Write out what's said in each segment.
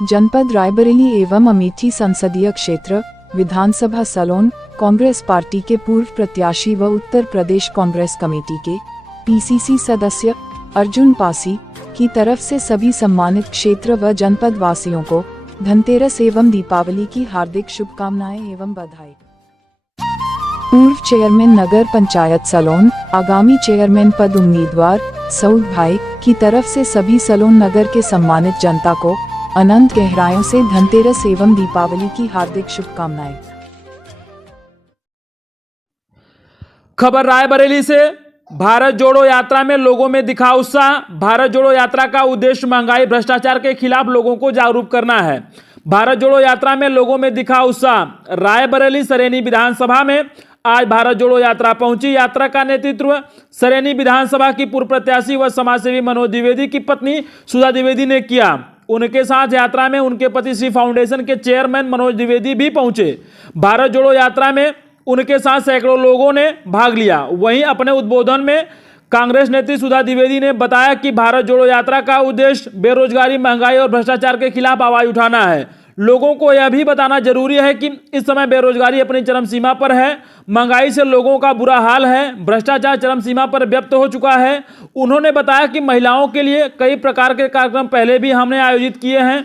जनपद रायबरेली एवं अमेठी संसदीय क्षेत्र विधानसभा सलोन कांग्रेस पार्टी के पूर्व प्रत्याशी व उत्तर प्रदेश कांग्रेस कमेटी के पीसीसी सदस्य अर्जुन पासी की तरफ से सभी सम्मानित क्षेत्र व जनपद वासियों को धनतेरस एवं दीपावली की हार्दिक शुभकामनाएं एवं बधाई। पूर्व चेयरमैन नगर पंचायत सलोन आगामी चेयरमैन पद उम्मीदवार सऊद भाई की तरफ से सभी सलोन नगर के सम्मानित जनता को अनंत गहराइयों से धनतेरस एवं दीपावली की हार्दिक शुभकामनाएं। खबर रायबरेली से। भारत जोड़ो यात्रा में लोगों में दिखा उत्साह। भारत जोड़ो यात्रा का उद्देश्य महंगाई भ्रष्टाचार के खिलाफ लोगों को जागरूक करना है। भारत जोड़ो यात्रा में लोगों में दिखा उत्साह। रायबरेली सरेनी विधानसभा में आज भारत जोड़ो यात्रा पहुंची। यात्रा का नेतृत्व सरेनी विधानसभा की पूर्व प्रत्याशी व समाजसेवी मनोज द्विवेदी की पत्नी सुधा द्विवेदी ने किया। उनके साथ यात्रा में उनके पति श्री फाउंडेशन के चेयरमैन मनोज द्विवेदी भी पहुंचे। भारत जोड़ो यात्रा में उनके साथ सैकड़ों लोगों ने भाग लिया। वहीं अपने उद्बोधन में कांग्रेस नेत्री सुधा द्विवेदी ने बताया कि भारत जोड़ो यात्रा का उद्देश्य बेरोजगारी, महंगाई और भ्रष्टाचार के खिलाफ आवाज उठाना है। लोगों को यह भी बताना जरूरी है कि इस समय बेरोजगारी अपनी चरम सीमा पर है, महंगाई से लोगों का बुरा हाल है, भ्रष्टाचार चरम सीमा पर व्यक्त हो चुका है। उन्होंने बताया कि महिलाओं के लिए कई प्रकार के कार्यक्रम पहले भी हमने आयोजित किए हैं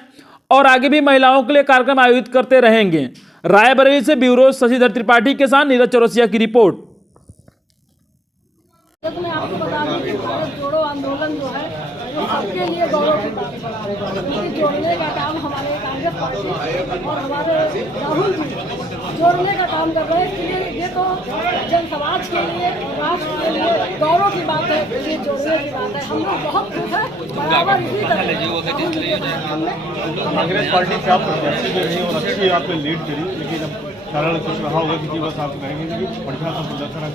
और आगे भी महिलाओं के लिए कार्यक्रम आयोजित करते रहेंगे। रायबरेली से ब्यूरो शशिधर त्रिपाठी के साथ नीरज चौरसिया की रिपोर्ट। मैं आपको बता दूं कि भारत जोड़ो आंदोलन जो है वो सबके लिए गौरव की बात है, क्योंकि जोड़ने का काम हमारे कांग्रेस पार्टी और हमारे राहुल जी जोड़ने का काम कर रहे हैं। इसलिए ये तो जन समाज के लिए, राष्ट्र के लिए गौरव की बात है, ये जोड़ने की बात है। हम लोग बहुत खुश हैं। बराबर इसी तरह कांग्रेस पार्टी से आप प्रत्याशी भी रही और अच्छी आपने लीड करी, लेकिन अब कारण कुछ रहा होगा कि बस आप कहेंगे कि बढ़िया सा प्रदर्शन है।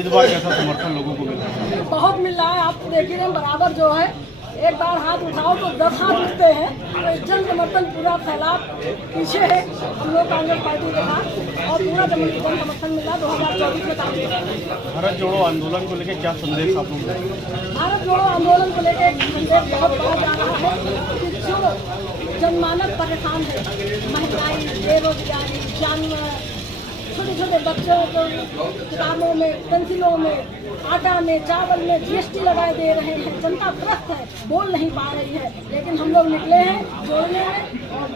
इस बार कैसा समर्थन लोगों को मिल रहा है? बहुत मिल रहा है। आप देखिए बराबर जो है एक बार हाथ उठाओ तो 10 हाथ उठते हैं। तो जन समर्थन पूरा सैलाब पीछे है हम लोग कांग्रेस पार्टी के साथ और पूरा जन समर्थन मिला 2024 में काम कर रहा है। भारत जोड़ो आंदोलन को लेकर क्या संदेश आप लोग देंगे? भारत जोड़ो आंदोलन को लेकर एक संदेश बहुत बड़ा जा रहा है कि जो जनमानस परेशान है, महंगाई, बेरोजगारी, जानवर, छोटे छोटे बच्चों को किताबों में, पेंसिलों में, आटा में, चावल में जीएसटी लगाए दे रहे हैं। जनता त्रस्त है, बोल नहीं पा रही है, लेकिन हम लोग निकले हैं जोड़ने में और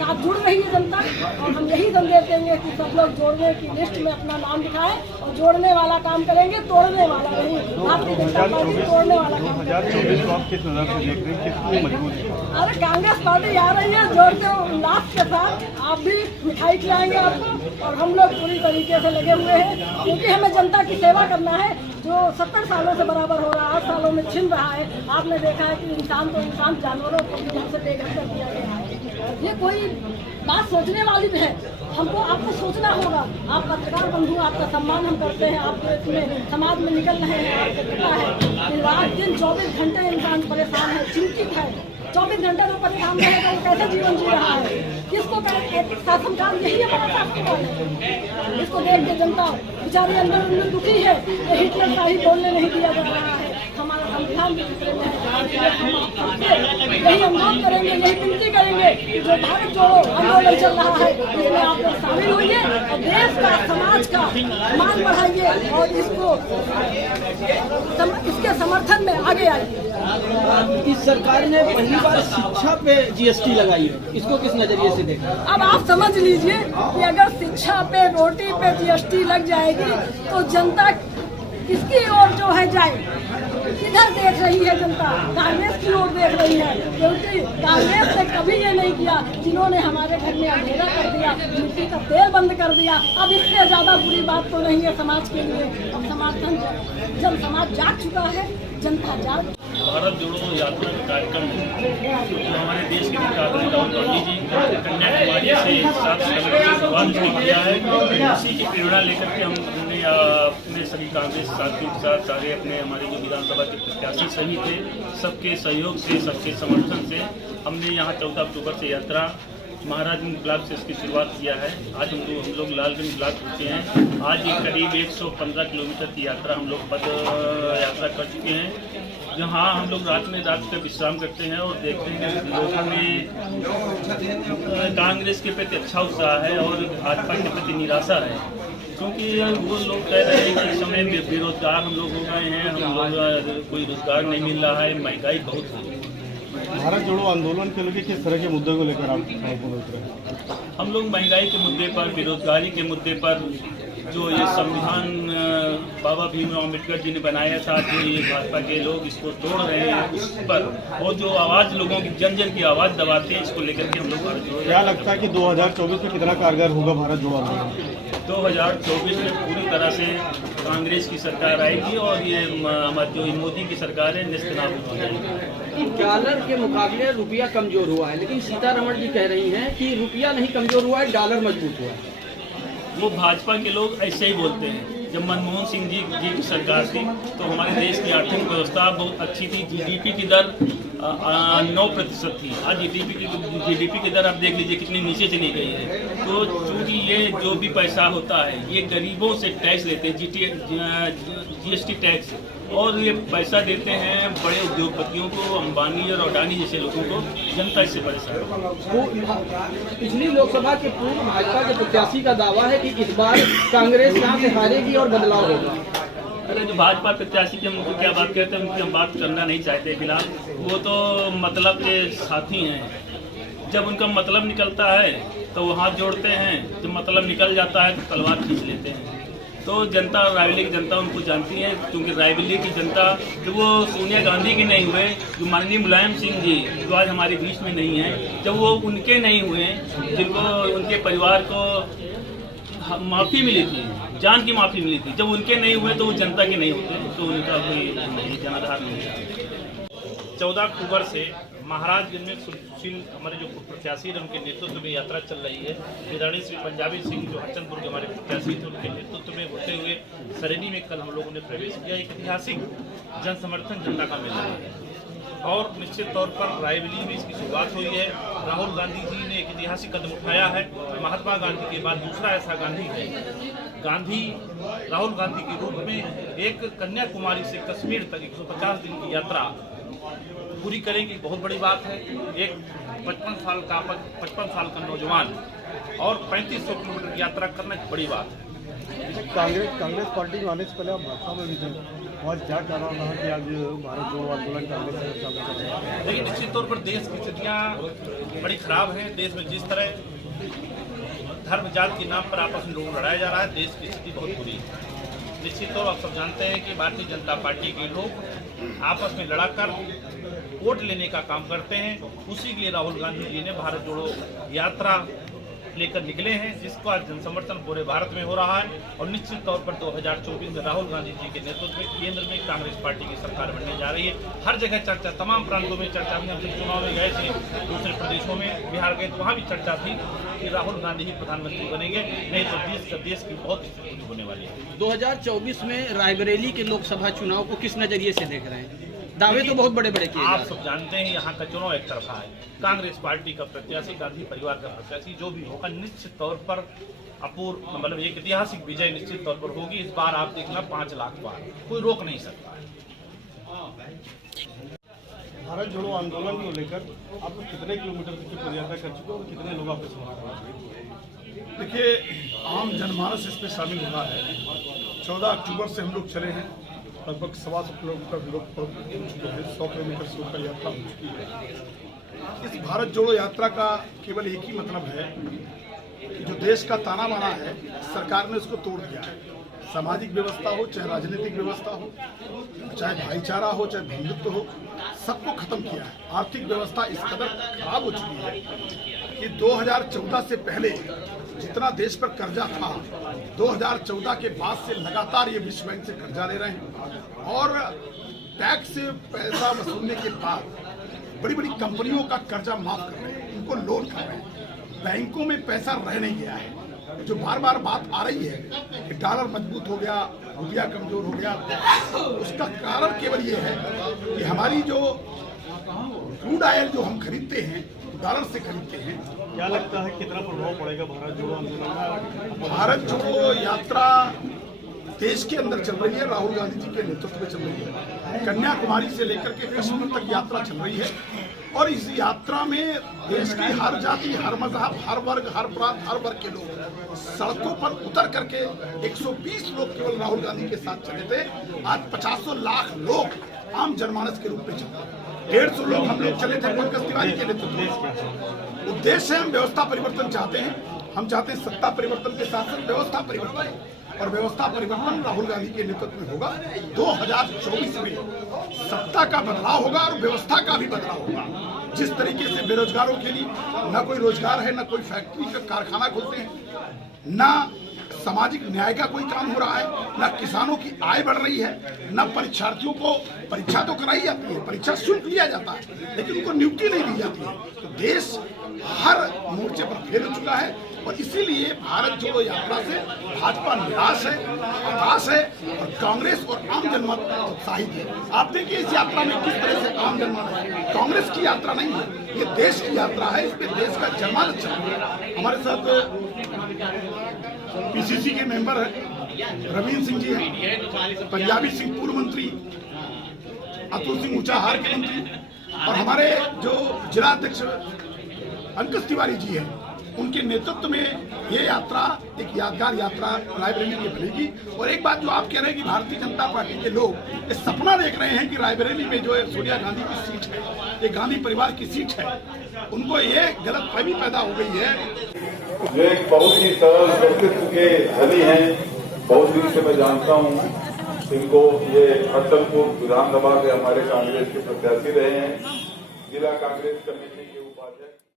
साथ जुड़ रही है जनता। और हम यही संदेश देंगे कि सब लोग जोड़ने की लिस्ट में अपना नाम लिखाएं और जोड़ने वाला काम करेंगे, तोड़ने वाला नहीं। भारतीय जनता पार्टी तोड़ने वाला काम। 2024 को आप किस नजर से देख रहे हैं, कितनी मजबूत है? अरे कांग्रेस पार्टी आ रही है जोड़ते उल्लास के साथ। आप भी मिठाई खिलाएंगे आपको और हम लोग पूरी तरीके से लगे हुए हैं, क्योंकि हमें जनता की सेवा करना है। जो 70 सालों से बराबर हो रहा है, 8 सालों में छिन रहा है। आपने देखा है कि इंसान तो इंसान, जानवरों को भी ढंग से बेघर कर दिया गया है। ये कोई बात सोचने वाली भी है। हमको आपको सोचना होगा। आप पत्रकार बंधु, आपका सम्मान हम करते हैं। आप इसमें समाज में निकल रहे हैं, आपको पता है कि रात दिन 24 घंटे इंसान परेशान है, चिंतित है। 24 घंटे तो परेशान रहेगा, वो कैसे जीवन जी रहा है? किसको शासनकाल यही है, बड़ा शासनकाल है। इसको देख के जनता बेचारी अंदर अंदर दुखी है। ये हिटलर शाही बोलने नहीं दिया जा रहा है। हमारा संविधान भी खतरे में है। यही अनुरोध करेंगे, यही विनती करेंगे कि जो भारत जोड़ो आंदोलन चल रहा है इसमें आप लोग शामिल होइए और देश का, समाज का मान बढ़ाइए और इसके समर्थन में आगे आइए। इस सरकार ने पहली बार शिक्षा पे जीएसटी लगाई है, इसको किस नजरिए से देखा? अब आप समझ लीजिए कि अगर शिक्षा पे, रोटी पे जीएसटी लग जाएगी तो जनता किसकी ओर जो है जाए? किधर देख रही है जनता? कांग्रेस की ओर देख रही है, क्योंकि कांग्रेस ने कभी ये नहीं किया। जिन्होंने हमारे घर में अंधेरा कर दिया, मिट्टी का तेल बंद कर दिया, अब इससे ज्यादा बुरी बात तो नहीं है समाज के लिए। अब समर्थन जब समाज जाग चुका है, जनता जाग। भारत जोड़ो यात्रा का कार्यक्रम जो हमारे देश के नेता राहुल गांधी जी कन्याकुमारी से 7 सितंबर से शुरुआत किया है, उसी की प्रेरणा लेकर के हमने अपने सभी कांग्रेस साथियों के साथ सारे अपने हमारे जो विधानसभा के प्रत्याशी सभी थे, सबके सहयोग से, सबके समर्थन से हमने यहाँ 14 अक्टूबर से यात्रा महाराजगंज ब्लॉक से इसकी शुरुआत किया है। आज हम लोग लालगंज ब्लॉक पहुँचे हैं। आज ये करीब 115 किलोमीटर की यात्रा हम लोग पद यात्रा कर चुके हैं। जहाँ हम लोग रात का विश्राम करते हैं और देखते हैं कि लोगों में कांग्रेस के प्रति अच्छा उत्साह है और भाजपा के प्रति निराशा है, क्योंकि वो लोग कह रहे हैं कि इस समय बेरोजगार हम लोग हो गए हैं, हम लोग कोई रोजगार नहीं मिल रहा है, महंगाई बहुत है। भारत जोड़ो आंदोलन के लेकर किस तरह के मुद्दे को लेकर आप उतरे? हम लोग महंगाई के मुद्दे पर, बेरोजगारी के मुद्दे पर, जो ये संविधान बाबा भीमराव अम्बेडकर जी ने बनाया था, जो ये भाजपा के लोग इसको तोड़ रहे हैं उस पर, और जो आवाज़ लोगों की जन की आवाज़ दबाते हैं, इसको लेकर के हम लोग भारत जोड़ो। क्या लगता है कि 2024 में कितना कारगर होगा भारत जोड़ो आंदोलन? 2024 में पूरी तरह से कांग्रेस की सरकार आएगी और ये हमारी जो मोदी की सरकार है नेस्तनाबूद हो जाएगी। डॉलर के मुकाबले रुपया कमजोर हुआ है, लेकिन सीतारमण जी कह रही हैं कि रुपया नहीं कमजोर हुआ है, डॉलर मजबूत हुआ है। वो भाजपा के लोग ऐसे ही बोलते हैं। जब मनमोहन सिंह जी की सरकार थी तो हमारे देश की आर्थिक व्यवस्था बहुत अच्छी थी, जीडीपी की दर 9% थी। आज जीडीपी की दर आप देख लीजिए कितनी नीचे चली गई है। तो चूँकि ये जो भी पैसा होता है ये गरीबों से टैक्स लेते हैं, जीएसटी टैक्स, और ये पैसा देते हैं बड़े उद्योगपतियों को, अंबानी और अडानी जैसे लोगों को। जनता इससे परेशान है। पिछली लोकसभा के पूर्व भाजपा के प्रत्याशी का दावा है कि इस बार कांग्रेस यहाँ से हारेगी और बदलाव होगा। अरे जो भाजपा प्रत्याशी की हम उनको क्या बात करते हैं, उनकी हम बात करना नहीं चाहते फिलहाल। वो तो मतलब के साथी हैं, जब उनका मतलब निकलता है तो वो हाथ जोड़ते हैं, जब मतलब निकल जाता है तो तलवार खींच लेते हैं। तो जनता, रायबरेली की जनता उनको जानती है, क्योंकि रायबरेली की जनता जब वो सोनिया गांधी के नहीं हुए, जो माननीय मुलायम सिंह जी जो आज हमारे बीच में नहीं है, जब वो उनके नहीं हुए, जिनको उनके परिवार को माफ़ी मिली थी, जान की माफ़ी मिली थी, जब उनके नहीं हुए तो वो जनता के नहीं होते, तो उनका कोई जनाधार नहीं है। 14 अक्टूबर से महाराजगंज में सुशील हमारे जो प्रत्याशी हैं उनके नेतृत्व में यात्रा चल रही है। वीरानी श्री पंजाबी सिंह जो हचनपुर के हमारे प्रत्याशी थे उनके नेतृत्व में होते हुए सरेनी में कल हम लोगों ने प्रवेश किया। एक ऐतिहासिक जन समर्थन जनता का मिल रहा है और निश्चित तौर पर रायबरेली में इसकी शुरुआत हुई है। राहुल गांधी जी ने एक ऐतिहासिक कदम उठाया है। महात्मा गांधी के बाद दूसरा ऐसा गांधी है। राहुल गांधी के रूप में एक कन्याकुमारी से कश्मीर तक 150 दिन की यात्रा पूरी करेंगे, बहुत बड़ी बात है। एक 55 साल का नौजवान और 3500 किलोमीटर की यात्रा करना एक बड़ी बात है। कांग्रेस पार्टी में आने से पहले आप भाजपा में भी थे, और क्या कारण रहा कि आज भारत जोड़ो आंदोलन कांग्रेस में शामिल कर रहे हैं? लेकिन निश्चित तौर पर देश की स्थितियाँ बड़ी खराब हैं। देश में जिस तरह धर्म जात के नाम पर आपस में लोग लड़ाया जा रहा है, देश की स्थिति बहुत बुरी है। निश्चित तौर आप सब जानते हैं कि भारतीय जनता पार्टी के लोग आपस में लड़ाकर वोट लेने का काम करते हैं। उसी के लिए राहुल गांधी जी ने भारत जोड़ो यात्रा लेकर निकले हैं, जिसका जनसमर्थन पूरे भारत में हो रहा है। और निश्चित तौर पर 2024 में राहुल गांधी जी के नेतृत्व में केंद्र में कांग्रेस पार्टी की सरकार बनने जा रही है। हर जगह चर्चा, तमाम प्रांतों में चर्चा हुई। हम जब चुनाव में गए थे, दूसरे प्रदेशों में, बिहार गए तो वहाँ भी चर्चा थी कि राहुल गांधी ही प्रधानमंत्री बनेंगे, नहीं तो देश की बहुत स्थिति होने वाली है। 2024 में रायबरेली के लोकसभा चुनाव को किस नजरिए से देख रहे हैं? दावे तो बहुत बड़े बड़े किए आप सब जानते हैं यहाँ का चुनाव एक तरफा है। कांग्रेस पार्टी का प्रत्याशी, गांधी परिवार का प्रत्याशी जो भी होगा, निश्चित तौर पर अपूर्व मतलब एक ऐतिहासिक विजय निश्चित तौर पर होगी। इस बार आप देखना 5 लाख बार, कोई रोक नहीं सकता है। भारत जोड़ो आंदोलन को लेकर आप लोग कितने किलोमीटर की पदयात्रा कर चुके हो और कितने लोग आपके समर्थन? देखिए, आम जनमानस इसमें शामिल हुआ है। 14 अक्टूबर से हम लोग चले हैं, लगभग 125 किलोमीटर लोग पहुँच चुके हैं। 100 किलोमीटर से ऊपर यात्रा हो चुकी है। इस भारत जोड़ो यात्रा का केवल एक ही मतलब है कि जो देश का ताना बाना है, सरकार ने उसको तोड़ दिया है। सामाजिक व्यवस्था हो, चाहे राजनीतिक व्यवस्था हो, चाहे भाईचारा हो, चाहे बंधुत्व हो, सबको खत्म किया है। आर्थिक व्यवस्था इस कदर खराब हो चुकी है कि 2014 से पहले जितना देश पर कर्जा था, 2014 के बाद से लगातार ये विश्व बैंक से कर्जा ले रहे हैं और टैक्स से पैसा वसूलने के बाद बड़ी बड़ी कंपनियों का कर्जा माफ कर रहे हैं, उनको लोन कर रहे हैं। बैंकों में पैसा रह नहीं गया है। जो बार बार बात आ रही है कि डॉलर मजबूत हो गया, रुपया कमजोर हो गया, उसका कारण केवल ये है कि हमारी जो क्रूड ऑयल जो हम खरीदते हैं डॉलर से खरीदते हैं। क्या लगता है कितना प्रभाव पड़ेगा भारत जोड़ो आंदोलन? भारत जोड़ो यात्रा देश के अंदर चल रही है, राहुल गांधी जी के नेतृत्व में चल रही है। कन्याकुमारी से लेकर के कश्मीर तक यात्रा चल रही है और इस यात्रा में देश की हर जाति, हर मजहब, हर वर्ग, हर प्रांत, हर वर्ग के लोग सड़कों पर उतर करके 120 लोग केवल राहुल गांधी के साथ चले थे। आज 50 लाख लोग आम जनमानस के रूप में चलते हैं। 150 लोग हम लोग चले थे पंकज तिवारी के नेतृत्व में। उद्देश्य हम व्यवस्था परिवर्तन चाहते हैं। हम चाहते हैं सत्ता परिवर्तन के साथ साथ व्यवस्था परिवर्तन, और व्यवस्था परिवर्तन राहुल गांधी के नेतृत्व में होगा। 2024 में सत्ता का बदलाव होगा और व्यवस्था का भी बदलाव होगा। जिस तरीके से बेरोजगारों के लिए न कोई रोजगार है, न कोई फैक्ट्री का कारखाना खोलते हैं, न सामाजिक न्याय का कोई काम हो रहा है, न किसानों की आय बढ़ रही है, न परीक्षार्थियों को परीक्षा तो कराई जाती है, परीक्षा शुल्क लिया जाता है, लेकिन उनको नियुक्ति नहीं दी जाती है। तो देश हर मोर्चे पर फेल हो चुका है और इसीलिए भारत जोड़ो यात्रा से भाजपा निराश है, हताश है और कांग्रेस और आम जनमत उत्साहित है। आप देखिए इस यात्रा में किस तरह से आम जनमत है। कांग्रेस की यात्रा नहीं है, ये देश की यात्रा है। इसमें देश का जनमानस चल रहा है। हमारे साथ पीसीसी के मेंबर है रवीन सिंह जी हैं, पंजाबी सिंह पूर्व मंत्री, अतुल सिंह ऊंचाहार के मंत्री, और हमारे जो जिला अध्यक्ष पंकज तिवारी जी हैं, उनके नेतृत्व में ये यात्रा एक यादगार यात्रा रायबरेली की बनेगी। और एक बात जो आप कह रहे हैं कि भारतीय जनता पार्टी के लोग इस सपना देख रहे हैं कि रायबरेली में जो है सोनिया गांधी की सीट है, ये गांधी परिवार की सीट है, उनको ये गलतफहमी पैदा हो गई है। जो एक बहुत ही सरल व्यक्तित्व के धनी हैं, बहुत दिन से मैं जानता हूं इनको। ये अचलपुर विधानसभा के हमारे कांग्रेस के प्रत्याशी रहे हैं, जिला कांग्रेस कमेटी के उपाध्यक्ष।